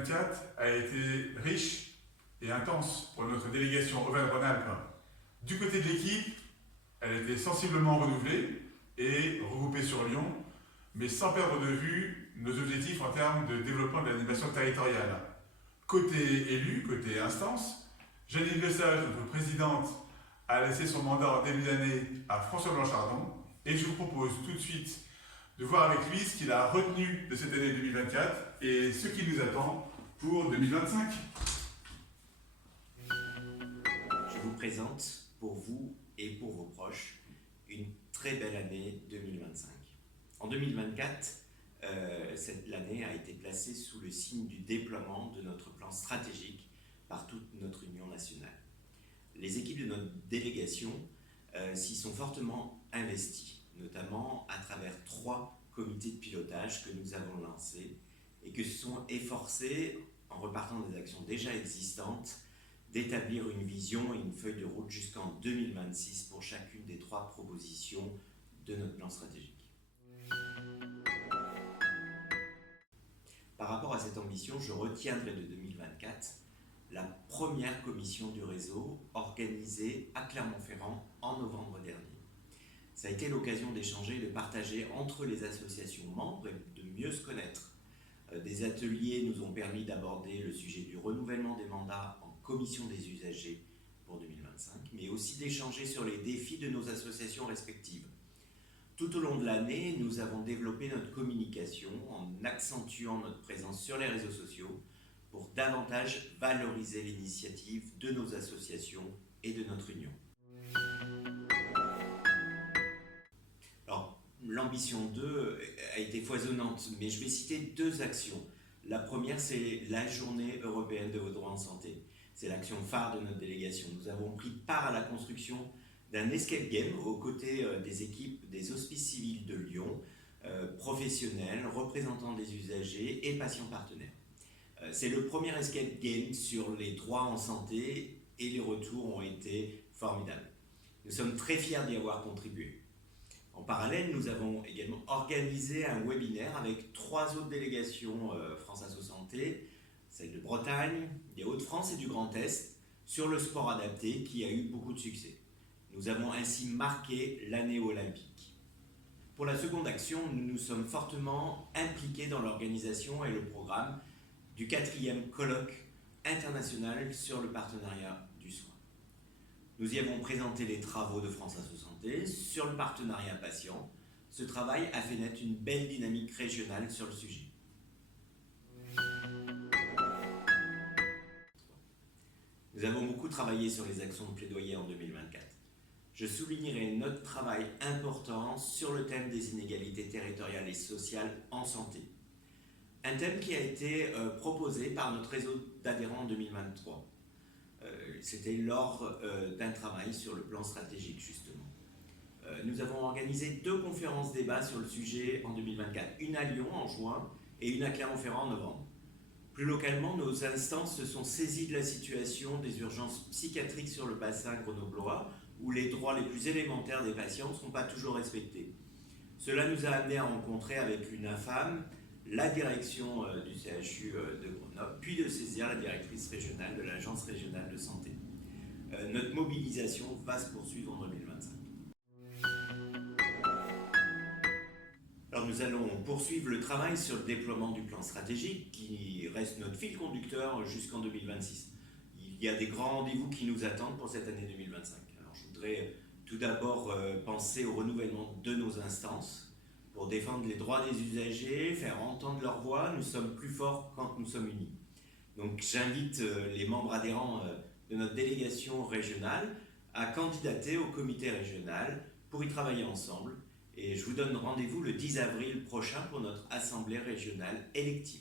2024 a été riche et intense pour notre délégation Auvergne-Rhône-Alpes. Du côté de l'équipe, elle était sensiblement renouvelée et regroupée sur Lyon, mais sans perdre de vue nos objectifs en termes de développement de l'animation territoriale. Côté élu, côté instance, Janine Lesage, notre présidente, a laissé son mandat en début d'année à François Blanchardon, et je vous propose tout de suite de voir avec lui ce qu'il a retenu de cette année 2024 et ce qui nous attend pour 2025. Je vous présente pour vous et pour vos proches une très belle année 2025. En 2024, l'année a été placée sous le signe du déploiement de notre plan stratégique par toute notre Union nationale. Les équipes de notre délégation s'y sont fortement investies, notamment à travers 3 comités de pilotage que nous avons lancés et que se sont efforcés, en repartant des actions déjà existantes, d'établir une vision et une feuille de route jusqu'en 2026 pour chacune des 3 propositions de notre plan stratégique. Par rapport à cette ambition, je retiendrai de 2024 la première commission du réseau organisée à Clermont-Ferrand en novembre dernier. Ça a été l'occasion d'échanger et de partager entre les associations membres et de mieux se connaître. Des ateliers nous ont permis d'aborder le sujet du renouvellement des mandats en commission des usagers pour 2025, mais aussi d'échanger sur les défis de nos associations respectives. Tout au long de l'année, nous avons développé notre communication en accentuant notre présence sur les réseaux sociaux pour davantage valoriser l'initiative de nos associations et de notre union. Alors, l'ambition 2 a été foisonnante, mais je vais citer 2 actions. La première, c'est la Journée européenne de vos droits en santé. C'est l'action phare de notre délégation. Nous avons pris part à la construction d'un escape game aux côtés des équipes des hospices civils de Lyon, professionnels, représentants des usagers et patients partenaires. C'est le premier escape game sur les droits en santé et les retours ont été formidables. Nous sommes très fiers d'y avoir contribué. En parallèle, nous avons également organisé un webinaire avec 3 autres délégations France Asso Santé, celle de Bretagne, des Hauts-de-France et du Grand Est, sur le sport adapté qui a eu beaucoup de succès. Nous avons ainsi marqué l'année olympique. Pour la seconde action, nous nous sommes fortement impliqués dans l'organisation et le programme du 4e colloque international sur le partenariat du soin. Nous y avons présenté les travaux de France Asso Santé sur le partenariat patient. Ce travail a fait naître une belle dynamique régionale sur le sujet. Nous avons beaucoup travaillé sur les actions de plaidoyer en 2024. Je soulignerai notre travail important sur le thème des inégalités territoriales et sociales en santé. Un thème qui a été proposé par notre réseau d'adhérents en 2023. C'était lors d'un travail sur le plan stratégique, justement. Nous avons organisé 2 conférences débats sur le sujet en 2024, une à Lyon en juin et une à Clermont-Ferrand en novembre. Plus localement, nos instances se sont saisies de la situation des urgences psychiatriques sur le bassin grenoblois, où les droits les plus élémentaires des patients ne sont pas toujours respectés. Cela nous a amené à rencontrer avec l'UNAFAM la direction du CHU de Grenoble, puis de saisir la directrice régionale de l'Agence régionale de santé. Notre mobilisation va se poursuivre en 2025. Alors nous allons poursuivre le travail sur le déploiement du plan stratégique qui reste notre fil conducteur jusqu'en 2026. Il y a des grands rendez-vous qui nous attendent pour cette année 2025. Alors je voudrais tout d'abord penser au renouvellement de nos instances pour défendre les droits des usagers, faire entendre leur voix. Nous sommes plus forts quand nous sommes unis. Donc j'invite les membres adhérents de notre délégation régionale à candidater au comité régional pour y travailler ensemble. Et je vous donne rendez-vous le 10 avril prochain pour notre assemblée régionale élective.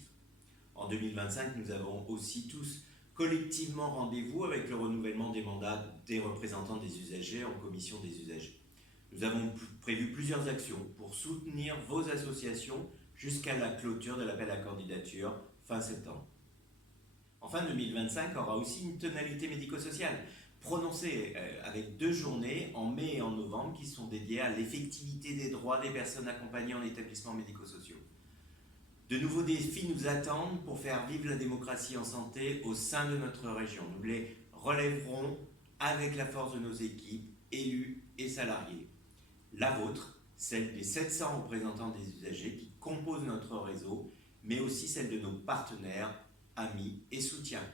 En 2025, nous avons aussi tous collectivement rendez-vous avec le renouvellement des mandats des représentants des usagers en commission des usagers. Nous avons prévu plusieurs actions pour soutenir vos associations jusqu'à la clôture de l'appel à candidature fin septembre. Enfin, 2025 aura aussi une tonalité médico-sociale prononcée avec 2 journées en mai et en novembre qui sont dédiées à l'effectivité des droits des personnes accompagnées en établissements médico-sociaux. De nouveaux défis nous attendent pour faire vivre la démocratie en santé au sein de notre région. Nous les relèverons avec la force de nos équipes, élus et salariés. La vôtre, celle des 700 représentants des usagers qui composent notre réseau, mais aussi celle de nos partenaires, amis et soutiens.